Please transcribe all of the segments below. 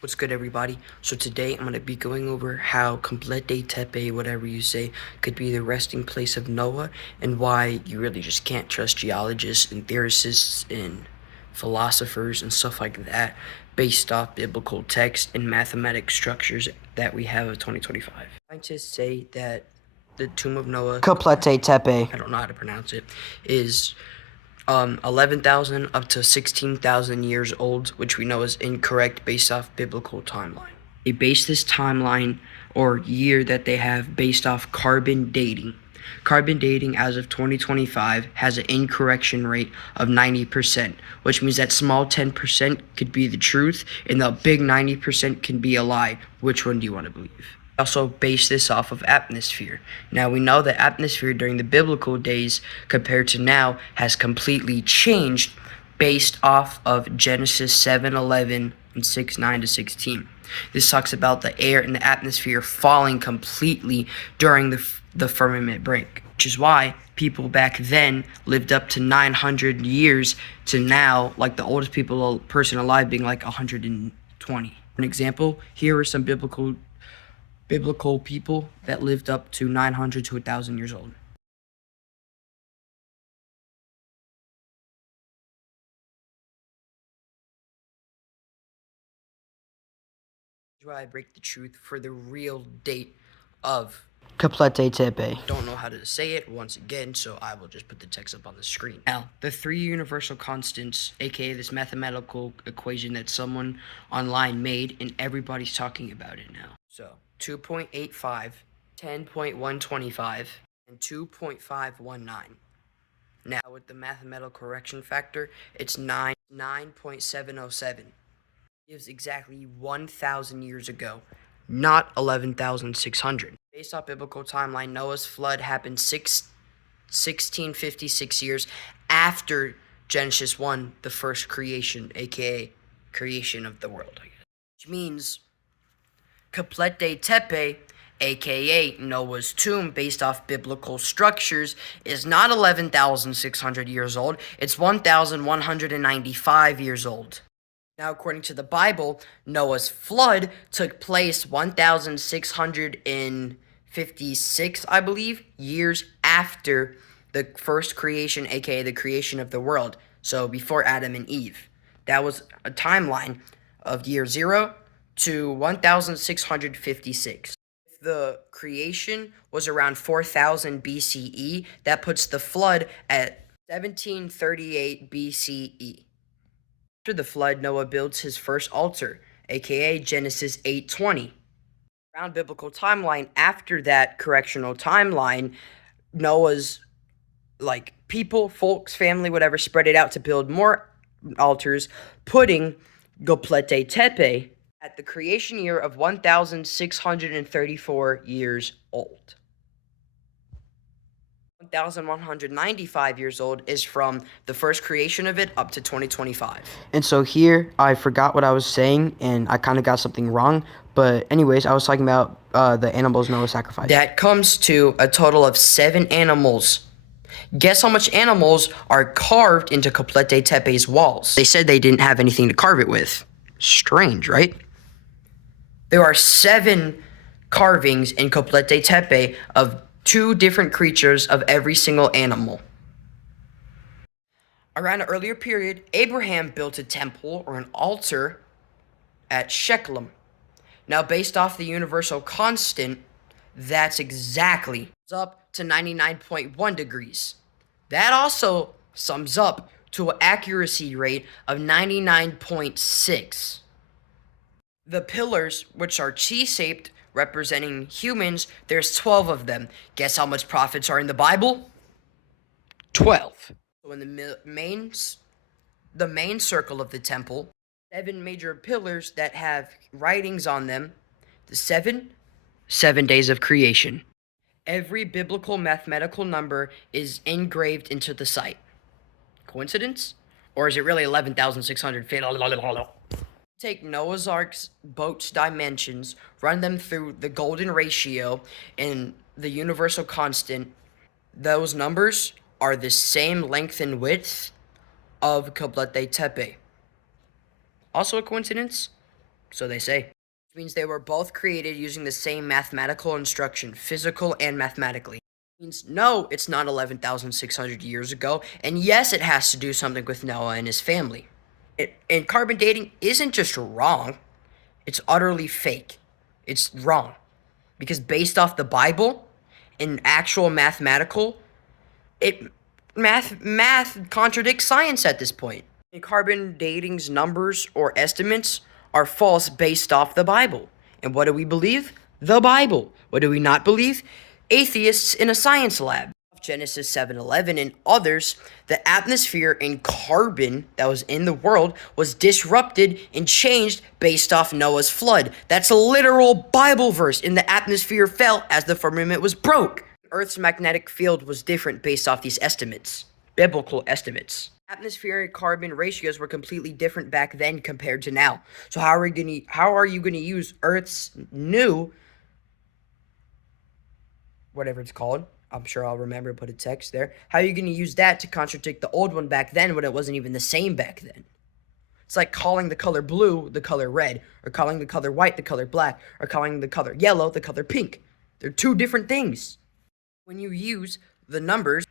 What's good, everybody? So today I'm going to be going over how Gobekli Tepe, whatever you say, could be the resting place of Noah, and why you really just can't trust geologists and theorists and philosophers and stuff like that based off biblical text and mathematic structures that we have of 2025. Scientists say that the tomb of Noah, Gobekli Tepe. I don't know how to pronounce it, is 11,000 up to 16,000 years old, which we know is incorrect based off biblical timeline. They base this timeline or year that they have based off carbon dating. Carbon dating as of 2025 has an incorrection rate of 90%, which means that small 10% could be the truth and the big 90% can be a lie. Which one do you want to believe? Also base this off of atmosphere. Now we know that atmosphere during the biblical days compared to now has completely changed based off of Genesis 7:11 and 6:9 to 16. This talks about the air and the atmosphere falling completely during the firmament break, which is why people back then lived up to 900 years to now, like the oldest person alive being like 120. An example, here are some biblical people that lived up to 900 to 1,000 years old. Here's why I break the truth for the real date of Gobekli Tepe. Don't know how to say it once again, so I will just put the text up on the screen. Now, the three universal constants, aka this mathematical equation that someone online made, and everybody's talking about it now. So 2.85, 10.125, and 2.519. Now with the mathematical correction factor, it's 9.707. Gives exactly 1,000 years ago, not 11,600. Based off biblical timeline, Noah's flood happened 1656 years after Genesis 1, the first creation, aka creation of the world, I guess. Which means Gobekli Tepe, aka Noah's tomb, based off biblical structures, is not 11,600 years old, it's 1,195 years old. Now, according to the Bible, Noah's flood took place 1,656, I believe, years after the first creation, aka the creation of the world. So before Adam and Eve. That was a timeline of year 0 to 1,656. If the creation was around 4,000 BCE, that puts the flood at 1738 BCE. After the flood, Noah builds his first altar, aka Genesis 8:20. Around biblical timeline, after that correctional timeline, Noah's people, folks, family, whatever, spread it out to build more altars, putting Gobekli Tepe at the creation year of 1,634 years old. 1,195 years old is from the first creation of it up to 2025. And so here, I forgot what I was saying, and I kind of got something wrong. But anyways, I was talking about the animals Noah sacrificed. That comes to a total of 7 animals. Guess how much animals are carved into Gobekli Tepe's walls? They said they didn't have anything to carve it with. Strange, right? There are 7 carvings in Gobekli Tepe of 2 different creatures of every single animal. Around an earlier period, Abraham built a temple or an altar at Shechem. Now, based off the universal constant, that's exactly up to 99.1 degrees. That also sums up to an accuracy rate of 99.6. The pillars, which are cheese-shaped, representing humans, there's 12 of them. Guess how much prophets are in the Bible? 12. So in the main circle of the temple, 7 major pillars that have writings on them. The 7 days of creation. Every biblical mathematical number is engraved into the site. Coincidence? Or is it really 11,600 feet? Take Noah's Ark's boat's dimensions, run them through the golden ratio and the universal constant. Those numbers are the same length and width of Gobekli Tepe. Also a coincidence? So they say. Which means they were both created using the same mathematical instruction, physical and mathematically. Means no, it's not 11,600 years ago, and yes, it has to do something with Noah and his family. And carbon dating isn't just wrong, it's utterly fake. It's wrong. Because based off the Bible and actual mathematical, it math contradicts science at this point. And carbon dating's numbers or estimates are false based off the Bible. And what do we believe? The Bible. What do we not believe? Atheists in a science lab. Genesis 7:11 and others, the atmosphere and carbon that was in the world was disrupted and changed based off Noah's flood. That's a literal Bible verse. And the atmosphere fell as the firmament was broke. Earth's magnetic field was different based off these estimates, biblical estimates. Atmospheric carbon ratios were completely different back then compared to now. So how are you gonna use Earth's new, whatever it's called? I'm sure I'll remember, put a text there. How are you gonna use that to contradict the old one back then when it wasn't even the same back then? It's like calling the color blue the color red, or calling the color white the color black, or calling the color yellow the color pink. They're two different things. When you use the numbers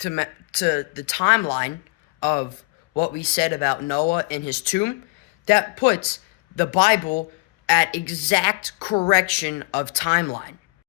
to the timeline of what we said about Noah and his tomb, that puts the Bible at exact correction of timeline.